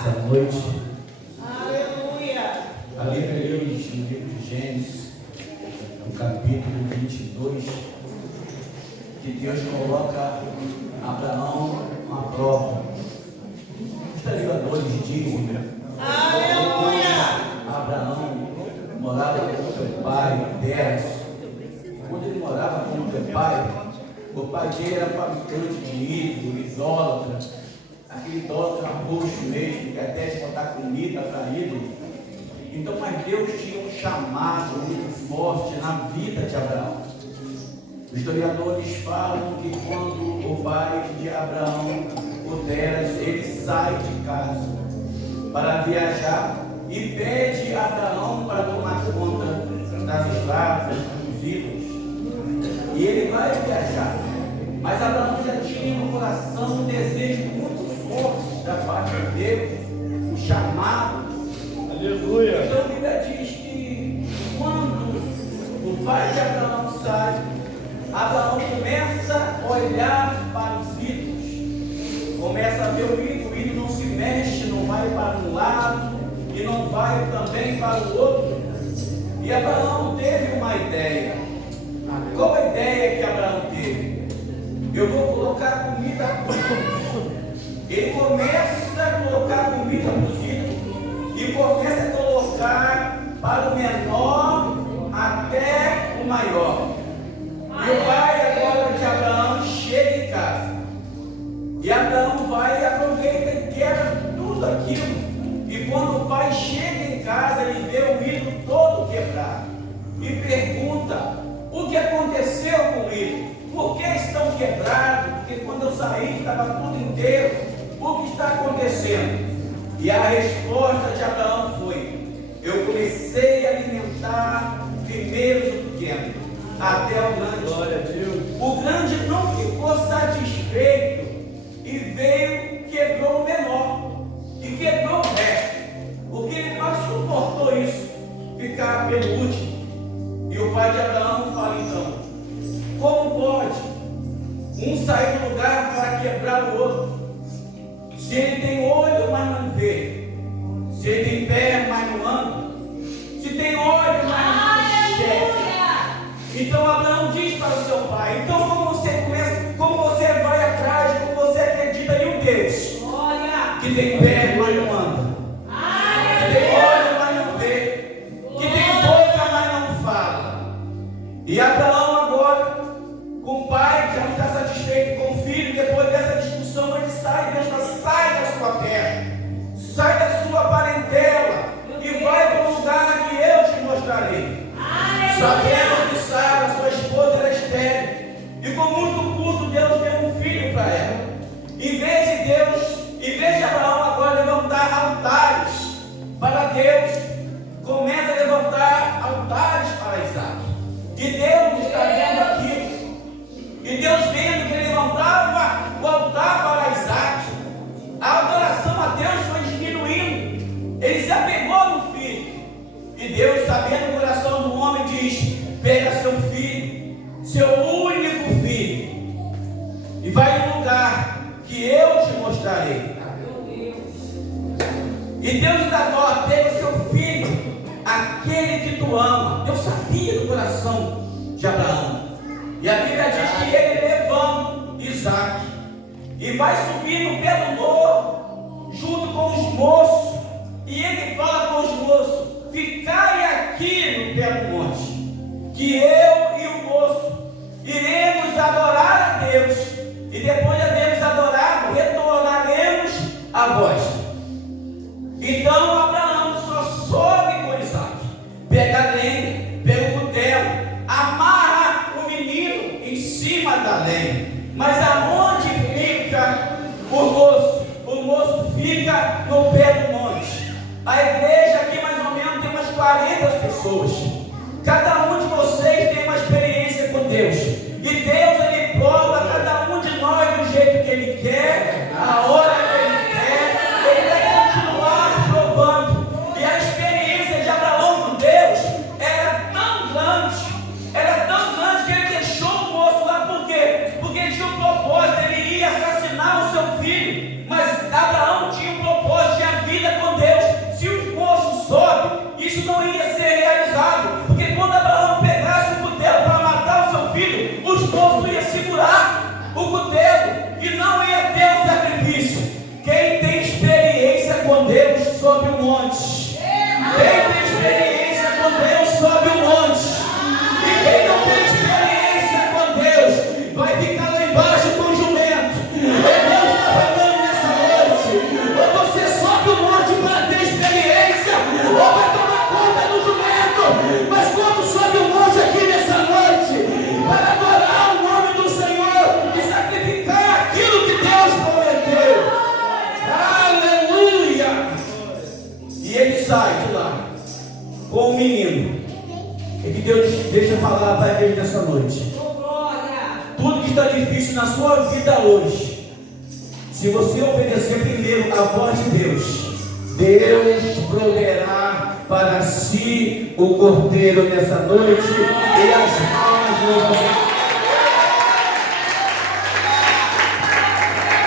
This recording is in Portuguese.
essa noite. Aleluia. A Bíblia diz no livro de Gênesis, no capítulo 22, que Deus coloca Abraão uma prova. Os trabalhadores dizem, Aleluia. Abraão morava com o seu pai, Teras. Quando ele morava com o seu pai, o pai dele era fabricante de ídolo, idólatra, aquele idólatra roxo mesmo, que até de botar comida para ídolo. Então, mas Deus tinha um chamado muito forte na vida de Abraão. Os historiadores falam que quando o pai de Abraão, o Teras, ele sai de casa para viajar e pede a Abraão para tomar conta das estradas, dos ídolos. E ele vai viajar. Mas Abraão já tinha no coração um desejo muito forte da parte de Deus, um chamado. Aleluia. Então a Bíblia diz que quando o pai de Abraão sai, Abraão começa a olhar para os ídolos, começa a ver o ídolo não se mexe, não vai para um lado e não vai também para o outro. E Abraão teve uma ideia. Qual a ideia que Abraão teve? Eu vou colocar comida para os ídolos. Ele começa a colocar comida para os ídolos e começa a colocar para o menor até o maior. E o pai agora de Abraão chega em casa. E Abraão vai e aproveita e quebra tudo aquilo. E quando o pai chega em casa, ele vê o ídolo todo quebrado. E pergunta: o que aconteceu com o ídolo? Por que estão quebrados? Porque quando eu saí estava tudo inteiro. O que está acontecendo? E a resposta de Abraão foi: eu comecei a alimentar primeiro o pequeno, até o grande. Glória a Deus. O grande não ficou satisfeito e veio, quebrou o menor e quebrou o resto, porque ele não suportou isso, ficar pelo último. E o pai de Abraão fala então: como pode um sair do lugar para quebrar o outro? Se ele tem olho, mas não vê. Se ele tem pé, mas não anda. Se tem olho, mas não enxerga. Então Abraão diz para o seu pai: então como você vai atrás, como você acredita em um Deus que tem pé, mas não anda, que tem olho, mas não vê, que tem boca, mas não fala. E Abraão agora, com o pai, já não está satisfeito com o filho. Depois dessa discussão, ele sai. Deus fala: sai da sua terra, sai da sua parentela e vai para o lugar que eu te mostrarei. Sabendo que Sara, sua esposa, era estéril, e com muito custo Deus deu um filho para ela. Em vez de Abraão agora levantar altares para Deus, começa a levantar altares para Isaac. E Deus está vendo aquilo. E Deus vendo que ele levantava o altar para Isaac, a adoração a Deus foi diminuindo. Ele se apegou no filho. E Deus, sabendo o coração do homem, diz: pega seu filho, seu único filho, e vai no lugar que eu te mostrarei. E Deus ainda fala: pega seu filho, aquele que tu ama. Deus sabia do coração de Abraão. E a Bíblia diz que ele levanta Isaac e vai subir no pé do morro junto com os moços. E ele fala com os moços: ficai aqui no pé do monte, que eu e o moço iremos adorar a Deus, e depois de havermos adorado, retornaremos a vós. Então Abraão só sobe com Isaac, pega a lenha, pega o cutelo, amarra o menino em cima da lenha. Mas aonde fica o moço? O moço fica no pé do monte. A igreja aqui mais ou menos tem umas 40 pessoas. Cada um de vocês tem uma experiência com Deus. E Deus, ele prova cada um de nós do jeito que ele quer, a hora que ele quer. Ele vai continuar provando. E a experiência de Abraão com Deus era tão grande que ele deixou o moço lá. Por quê? Porque ele tinha um propósito. Ele ia assassinar o seu filho. Mas Abraão tinha um propósito, tinha vida monte. Quem tem experiência com Deus sobe o monte. E quem não tem experiência com Deus vai ficar lá embaixo com o jumento. Deus está falando nessa noite. Ou você sobe o monte para ter experiência, ou vai tomar conta do jumento. Mas quando sobe o monte aqui nessa noite, para adorar o nome do Senhor e sacrificar aquilo que Deus prometeu. Aleluia! E ele sai de lá com o menino. É que Deus deixa falar para a igreja nessa noite. Tudo que está difícil na sua vida hoje, se você obedecer primeiro a voz de Deus, Deus proverá para si o cordeiro nessa noite e as almas